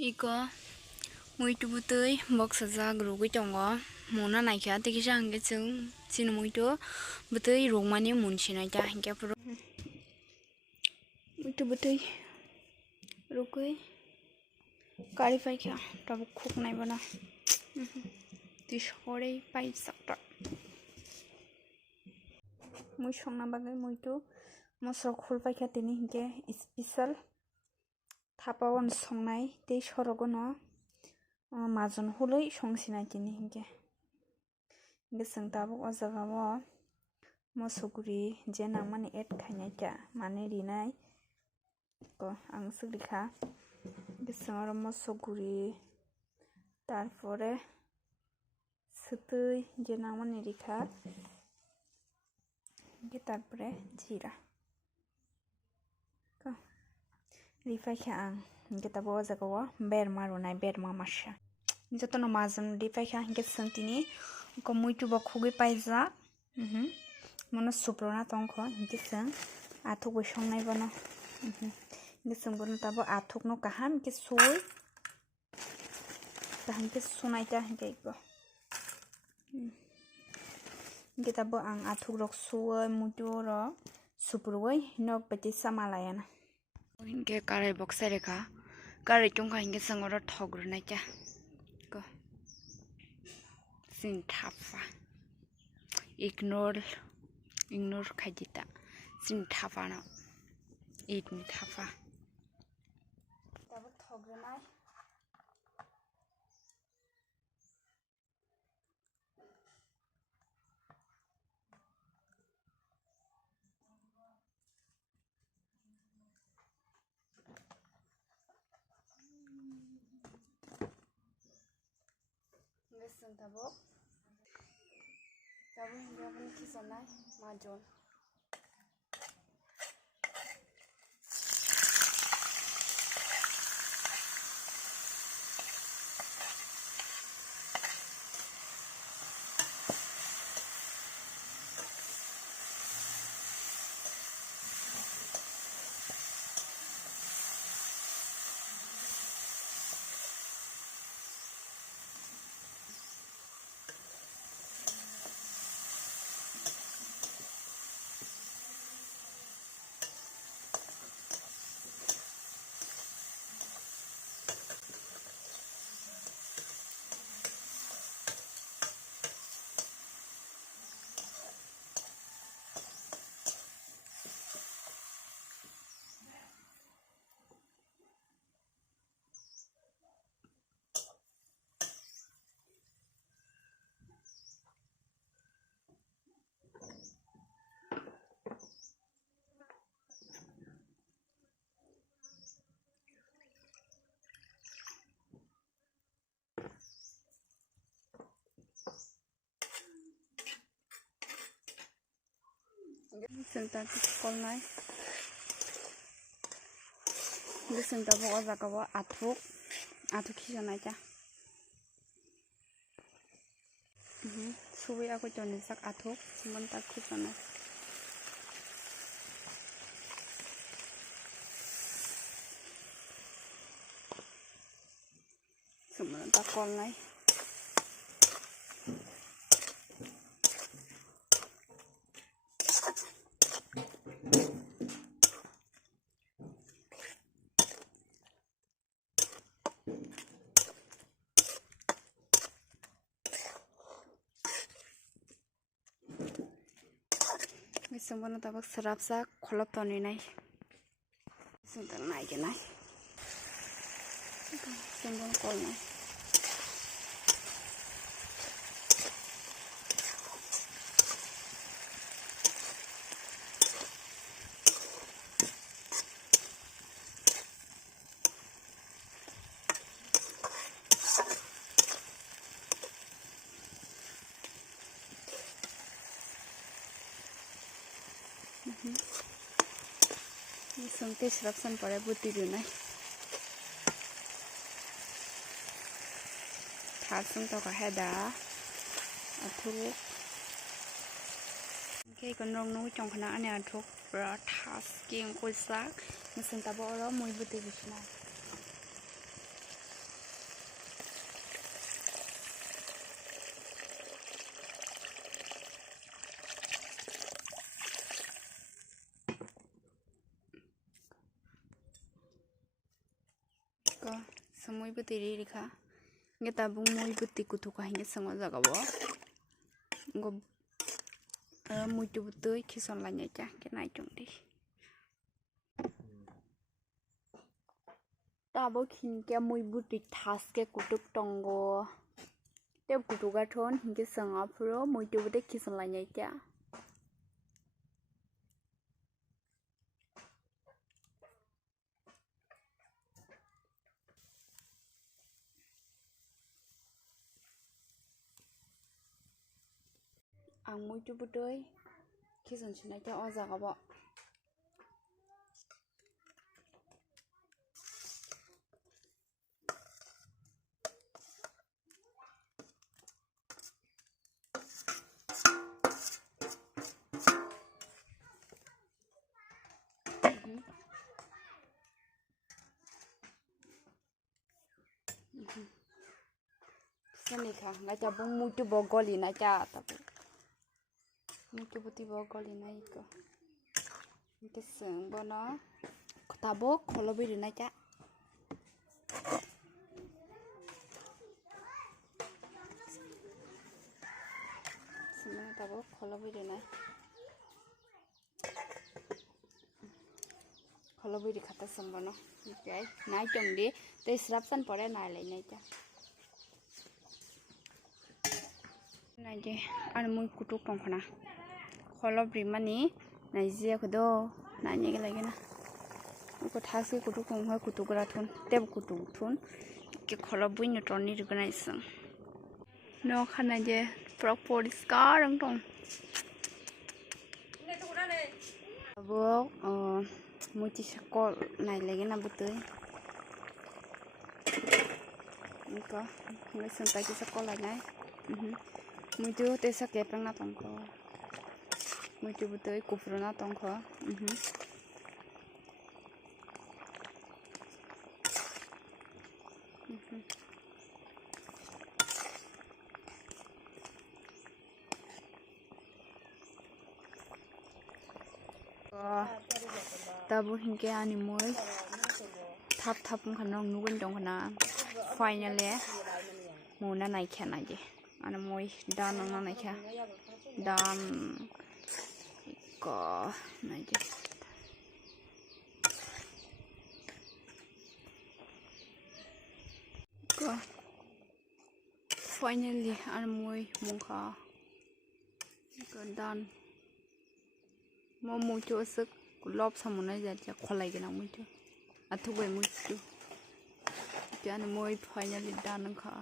Iko muito bwtui bok sajak rugui tongo muna naikha teki sang ke chung sin muito bwtui rugmani mun sinaita hingke puro muito bwtui rugui kari paikha tabu khuk nai bana tis hore pai sakta mui songna bagai muito mosok khul paikha tini hingke special thapawon songnai tei sorogono majon hului songsinai tini hingke sing tabuk o jagao mosogri je nangmani add khainai ta mane rinai ko ang sugrikha oro mosogri tarpore sutui je nangmani rikha tarpore jira ko ripaikha ang hingke tabo o jagao berma runai berma masha jotono majon ripaikha hingke sing tini ko muito bo khugui paijak mono suprona tongkho hingke sing athok bo songnai bono hingke sing bono tabo athok no kaham ke sui kaham ke sunai ta hingke iko hingke tabo ang athok rok suoi muito rok suproi nok pati samalayana hingke karai boksa rekha karai tongkha hingke sing oro thok runai ta ko sin thapa ignore khaidita sin thapa no itni thapa tabo thok runai sing tabo hingke aboni kisanai majon sing tabo kolnai sing tabo o jagao athok kisanai ta subui agoi tonijak athok simon tak kisanai simon tak kolnai Sungguh tabak serapsa kolop toni nai, sungguh naik nai, sungguh kol nai. Sungke serapsan pada putih dunai. Thasung to kaheda athuk. Oke konrong nung chong khana ane athuk pra thas king koisak. Mesin tabo oro moi putih bisna. Ko semui butiri rika. Kita bung mui buti kutu kah hingga sengaja jaga bo. Ngo muito butui kison lanya cha kena chung di. Tabo hingga mui buti tas ke kutuk tonggo. Tiap kutuk aton hingga sengaja pro muito buti kison lanya cha. Ang muito butui kison china cha o jaga bo. Seni kah nggak cabung muito bogoli na cha tapi muito buti bogoli na iko itu seng bono tabo kalau beri na cha semua tabo kalau beri na kalau beri kata sembono okay naik jom di tes rapsan pore naik lagi na cha naje anu mui kutuk tongkhana kholo brimani naijia kudo nanye lagi na ko thasi kutuk tongha kutukra thun teb kutuk thun ke kholo bui no toni rugna isang no khana je poriskar ang tong abo muti sakol nai lagi na butui ko ngai santa ki sakol nai Muito tesa kepeng na tongko. Muito butui kupro na tongko. Tabu hingke ani moi thap kanong nugun dong kana finally muna nai khana je. Ana moi dan nang nai kha dan ko nai je ko finally ana moi mungkha ko dan mo muito sek lob samuna ja ja khwlai gena muito athubai muito ana moi finally dan kha